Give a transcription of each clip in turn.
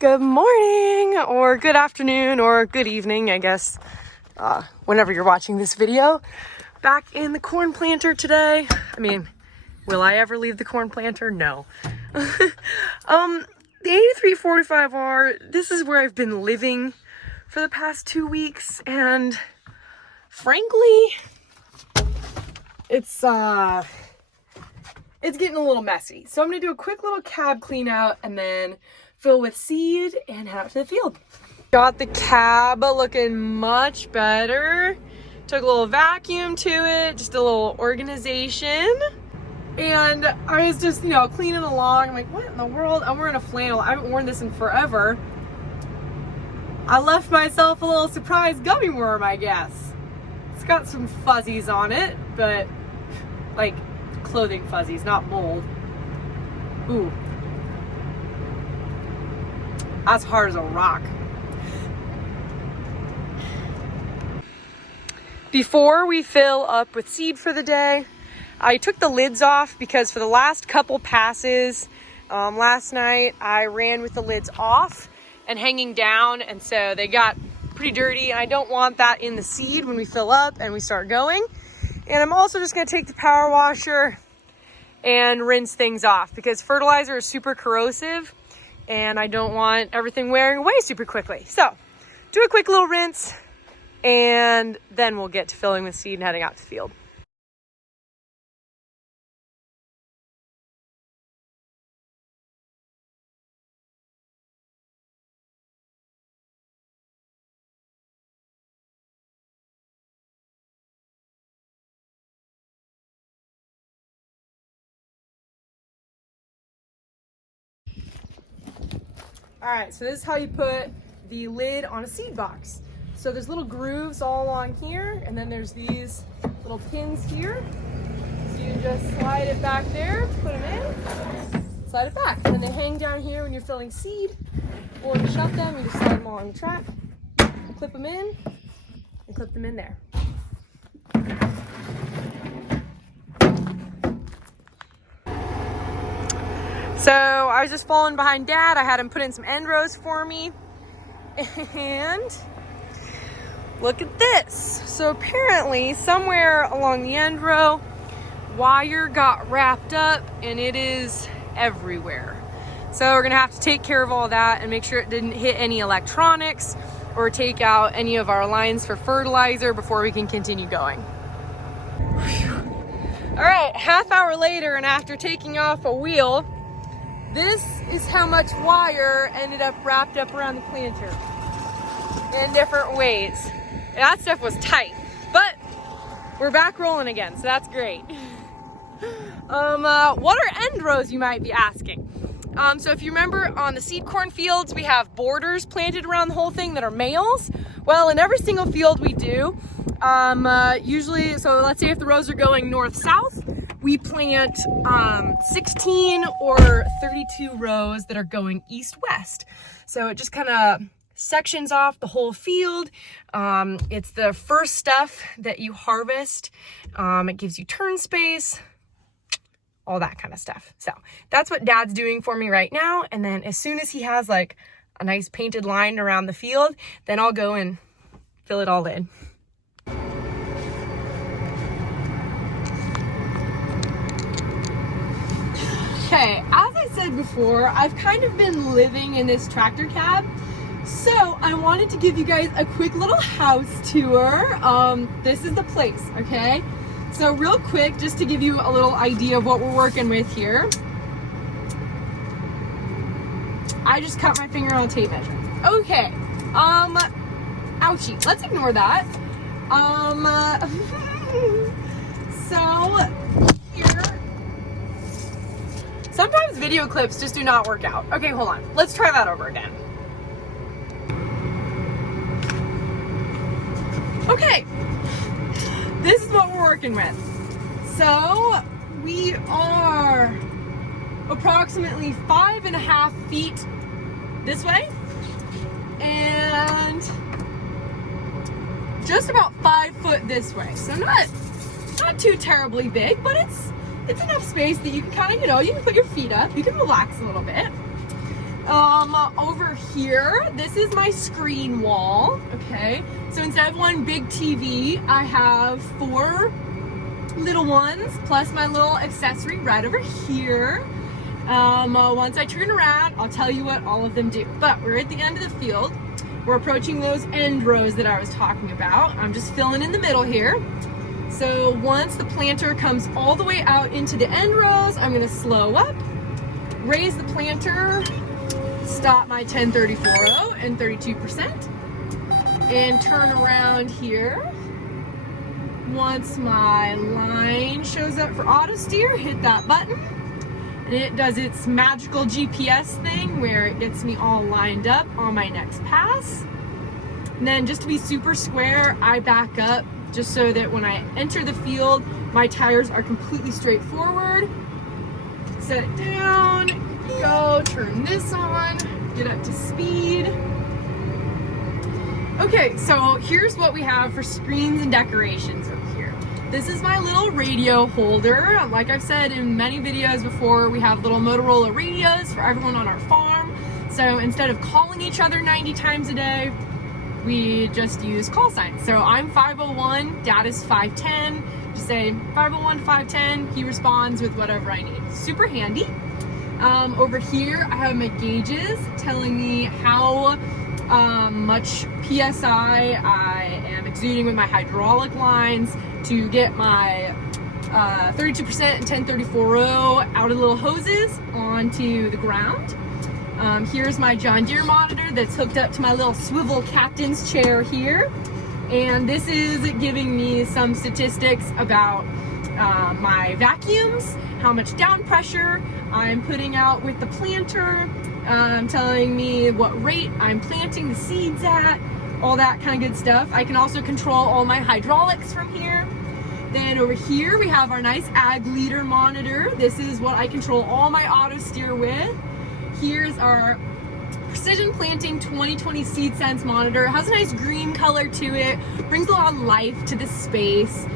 Good morning, or good afternoon, or good evening, I guess, whenever you're watching this video. Back in the corn planter today. I mean, will I ever leave the corn planter? No. The 8345R, this is where I've been living for the past 2 weeks, and frankly, it's getting a little messy. So I'm gonna do a quick little cab clean out and then fill with seed and head out to the field. Got the cab looking much better. Took a little vacuum to it, just a little organization. And I was just, cleaning along. I'm like, what in the world? I'm wearing a flannel. I haven't worn this in forever. I left myself a little surprise gummy worm, I guess. It's got some fuzzies on it, but like clothing fuzzies, not mold. Ooh. That's hard as a rock. Before we fill up with seed for the day, I took the lids off because for the last couple passes last night, I ran with the lids off and hanging down, and so they got pretty dirty, and I don't want that in the seed when we fill up and we start going. And I'm also just gonna take the power washer and rinse things off because fertilizer is super corrosive and I don't want everything wearing away super quickly. So do a quick little rinse and then we'll get to filling with seed and heading out to the field. All right, so this is how you put the lid on a seed box. So there's little grooves all along here, and then there's these little pins here. So you just slide it back there, put them in, slide it back. And then they hang down here when you're filling seed, or to shove them, you just slide them along the track, clip them in, and clip them in there. So I was just falling behind Dad. I had him put in some end rows for me. And look at this. So apparently somewhere along the end row, wire got wrapped up and it is everywhere. So we're gonna have to take care of all that and make sure it didn't hit any electronics or take out any of our lines for fertilizer before we can continue going. All right, half hour later, and after taking off a wheel, this is how much wire ended up wrapped up around the planter in different ways. And that stuff was tight, but we're back rolling again, so that's great. What are end rows, you might be asking? So if you remember on the seed corn fields, we have borders planted around the whole thing that are males. Well, in every single field we do, usually, so let's say if the rows are going north-south, we plant 16 or 32 rows that are going east-west. So it just kind of sections off the whole field. It's the first stuff that you harvest. It gives you turn space, all that kind of stuff. So that's what Dad's doing for me right now. And then as soon as he has like a nice painted line around the field, then I'll go and fill it all in. Okay, as I said before, I've kind of been living in this tractor cab, so I wanted to give you guys a quick little house tour. This is the place, okay? So real quick, just to give you a little idea of what we're working with here. I just cut my finger on a tape measure. Okay, ouchie, let's ignore that. So here, sometimes video clips just do not work out. Okay, hold on. Let's try that over again. Okay, this is what we're working with. So we are approximately 5.5 feet this way and just about 5 foot this way. So not too terribly big, but it's enough space that you can kind of, you can put your feet up, you can relax a little bit. Over here, this is my screen wall, okay? So instead of one big TV, I have 4 little ones, plus my little accessory right over here. Once I turn around, I'll tell you what all of them do. But we're at the end of the field. We're approaching those end rows that I was talking about. I'm just filling in the middle here. So once the planter comes all the way out into the end rows, I'm gonna slow up, raise the planter, stop my 10-30-40 and 32%, and turn around here. Once my line shows up for auto steer, hit that button, and it does its magical GPS thing where it gets me all lined up on my next pass. And then just to be super square, I back up just so that when I enter the field, my tires are completely straight forward. Set it down, go, turn this on, get up to speed. Okay, so here's what we have for screens and decorations over here. This is my little radio holder. Like I've said in many videos before, we have little Motorola radios for everyone on our farm. So instead of calling each other 90 times a day, we just use call signs. So I'm 501, Dad is 510. Just say 501 510, he responds with whatever I need. Super handy. Over here, I have my gauges telling me how much PSI I am exuding with my hydraulic lines to get my 32% and 10-30-40 out of the little hoses onto the ground. Here's my John Deere monitor that's hooked up to my little swivel captain's chair here. And this is giving me some statistics about my vacuums, how much down pressure I'm putting out with the planter, telling me what rate I'm planting the seeds at, all that kind of good stuff. I can also control all my hydraulics from here. Then over here we have our nice ag leader monitor. This is what I control all my auto steer with. Here's our Precision Planting 2020 Seed Sense monitor. It has a nice green color to it, brings a lot of life to the space.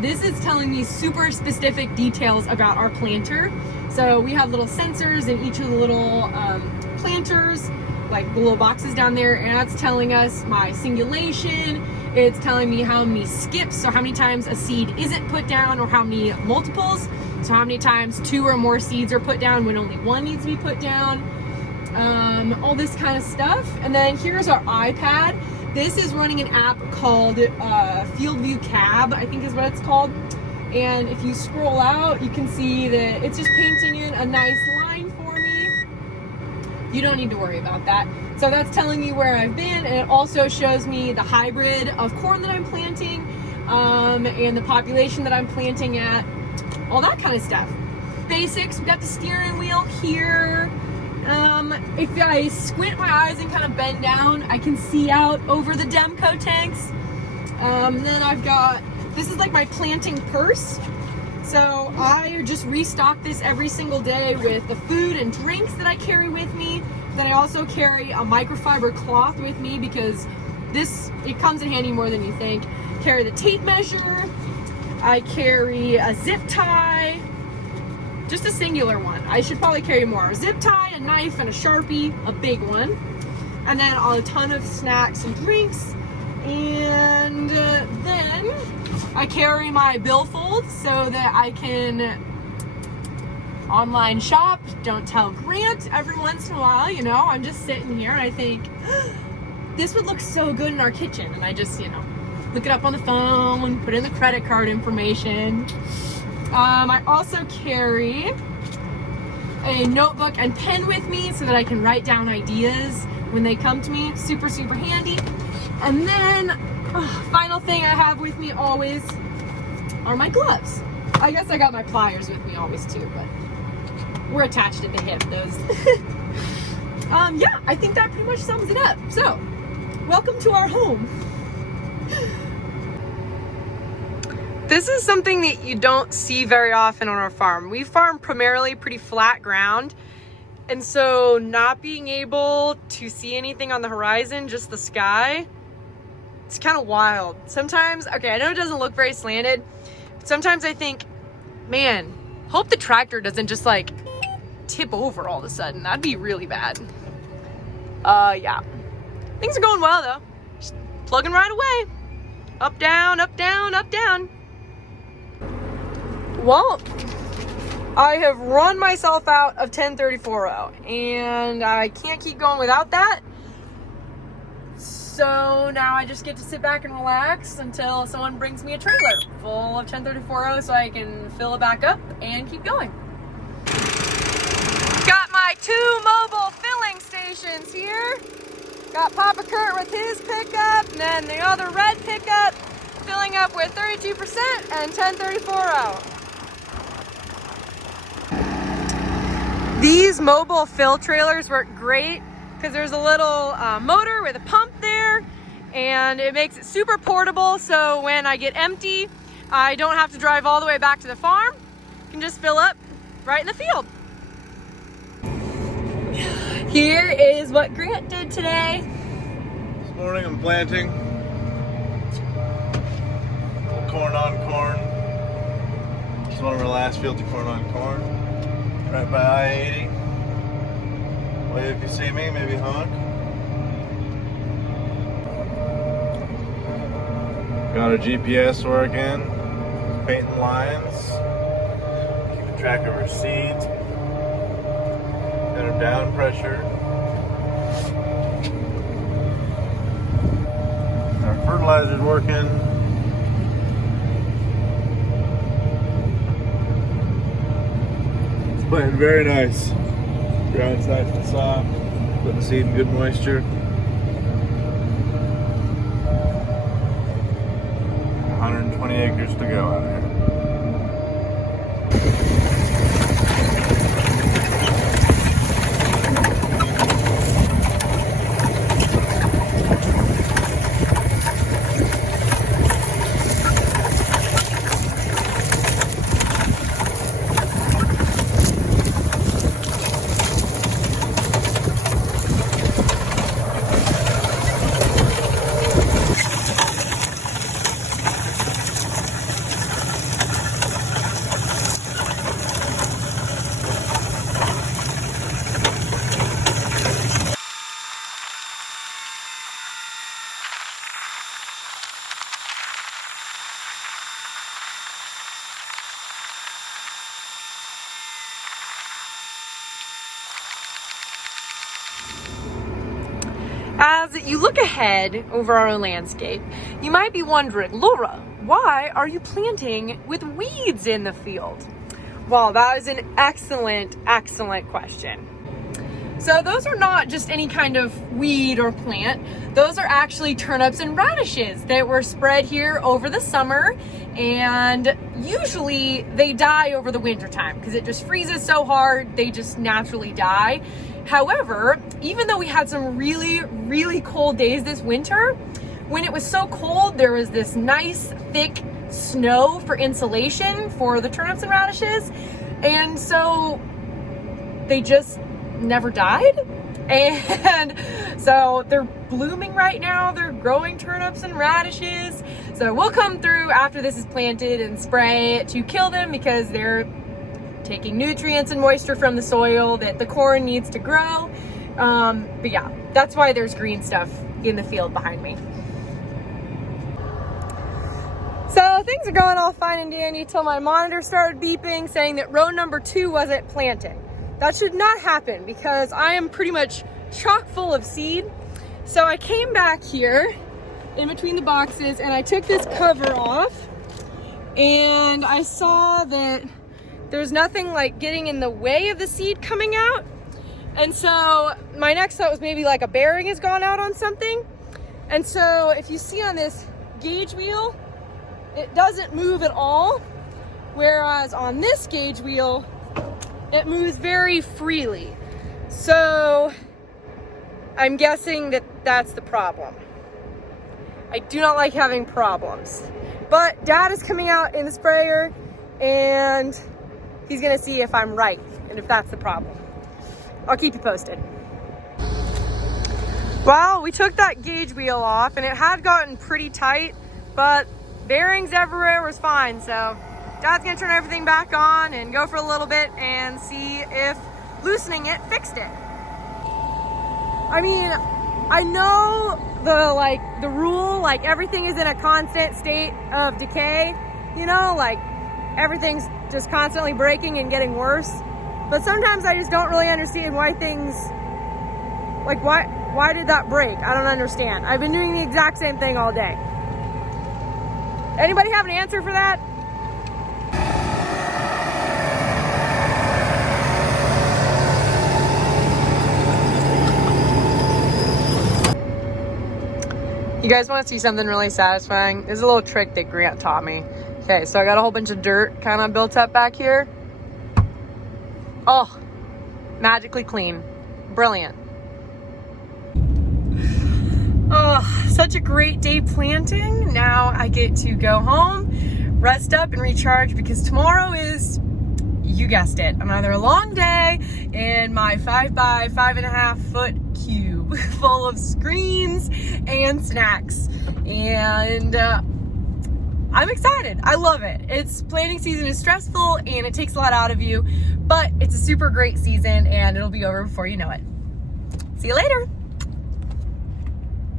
This is telling me super specific details about our planter. So we have little sensors in each of the little planters, like the little boxes down there, and that's telling us my singulation. It's telling me how many skips, so how many times a seed isn't put down, or how many multiples, so how many times 2 or more seeds are put down when only 1 needs to be put down. All this kind of stuff. And then here's our iPad. This is running an app called Field View Cab, I think is what it's called. And if you scroll out, you can see that it's just painting in a nice line for me. You don't need to worry about that. So that's telling me where I've been, and it also shows me the hybrid of corn that I'm planting, and the population that I'm planting at, all that kind of stuff. Basics, we got the steering wheel here. If I squint my eyes and kind of bend down, I can see out over the Demco tanks. Then I've got, this is like my planting purse. So I just restock this every single day with the food and drinks that I carry with me. Then I also carry a microfiber cloth with me because it comes in handy more than you think. Carry the tape measure. I carry a zip tie. Just a singular one. I should probably carry more. A zip tie, a knife, and a Sharpie, a big one. And then a ton of snacks and drinks. And then I carry my billfold so that I can online shop. Don't tell Grant every once in a while, you know. I'm just sitting here and I think, this would look so good in our kitchen. And I just, look it up on the phone, put in the credit card information. I also carry a notebook and pen with me so that I can write down ideas when they come to me. Super, super handy. And then, final thing I have with me always are my gloves. I guess I got my pliers with me always too, but we're attached at the hip, those. Yeah, I think that pretty much sums it up. So, welcome to our home. This is something that you don't see very often on our farm. We farm primarily pretty flat ground. And so not being able to see anything on the horizon, just the sky, it's kind of wild. Sometimes, okay, I know it doesn't look very slanted, but sometimes I think, man, hope the tractor doesn't just like tip over all of a sudden. That'd be really bad. Yeah. Things are going well though. Just plugging right away. Up, down, up, down, up, down. Well, I have run myself out of 1034.0 and I can't keep going without that. So now I just get to sit back and relax until someone brings me a trailer full of 1034.0 so I can fill it back up and keep going. Got my 2 mobile filling stations here. Got Papa Kurt with his pickup and then the other red pickup filling up with 32% and 1034.0. These mobile fill trailers work great because there's a little motor with a pump there and it makes it super portable, so when I get empty I don't have to drive all the way back to the farm. I can just fill up right in the field. Here is what Grant did today. This morning I'm planting corn on corn. This is one of our last fields of corn on corn. Right by I-80. Wave if you see me, maybe honk. Got our GPS working, painting lines, keeping track of our seeds, got our down pressure. Our fertilizer's working. It's planting very nice. Ground's nice and soft, putting the seed in good moisture. 120 acres to go out here. As you look ahead over our own landscape, you might be wondering, Laura, why are you planting with weeds in the field? Well, that is an excellent, excellent question. So those are not just any kind of weed or plant. Those are actually turnips and radishes that were spread here over the summer, and usually they die over the winter time because it just freezes so hard, they just naturally die. However, even though we had some really, really cold days this winter, when it was so cold, there was this nice thick snow for insulation for the turnips and radishes. And so they just never died. And so they're blooming right now. They're growing turnips and radishes. So we'll come through after this is planted and spray to kill them because they're taking nutrients and moisture from the soil that the corn needs to grow. But yeah, that's why there's green stuff in the field behind me. So things are going all fine and dandy till my monitor started beeping saying that row number 2 wasn't planting. That should not happen because I am pretty much chock full of seed. So I came back here in between the boxes and I took this cover off and I saw that there's nothing like getting in the way of the seed coming out. And so my next thought was maybe like a bearing has gone out on something. And so if you see on this gauge wheel, it doesn't move at all. Whereas on this gauge wheel, it moves very freely. So I'm guessing that that's the problem. I do not like having problems. But Dad is coming out in the sprayer and he's gonna see if I'm right and if that's the problem. I'll keep you posted. Well, we took that gauge wheel off and it had gotten pretty tight, but bearings everywhere was fine. So Dad's gonna turn everything back on and go for a little bit and see if loosening it fixed it. I mean, I know the rule, like everything is in a constant state of decay, you know, like everything's just constantly breaking and getting worse. But sometimes I just don't really understand why things, like why did that break? I don't understand. I've been doing the exact same thing all day. Anybody have an answer for that? You guys want to see something really satisfying? This is a little trick that Grant taught me. Okay, so I got a whole bunch of dirt kind of built up back here. Oh, magically clean. Brilliant. Oh, such a great day planting. Now I get to go home, rest up and recharge because tomorrow is, you guessed it, another long day in my 5 by 5.5 foot cube full of screens and snacks. And I'm excited. I love it. Planting season is stressful and it takes a lot out of you, but it's a super great season and it'll be over before you know it. See you later.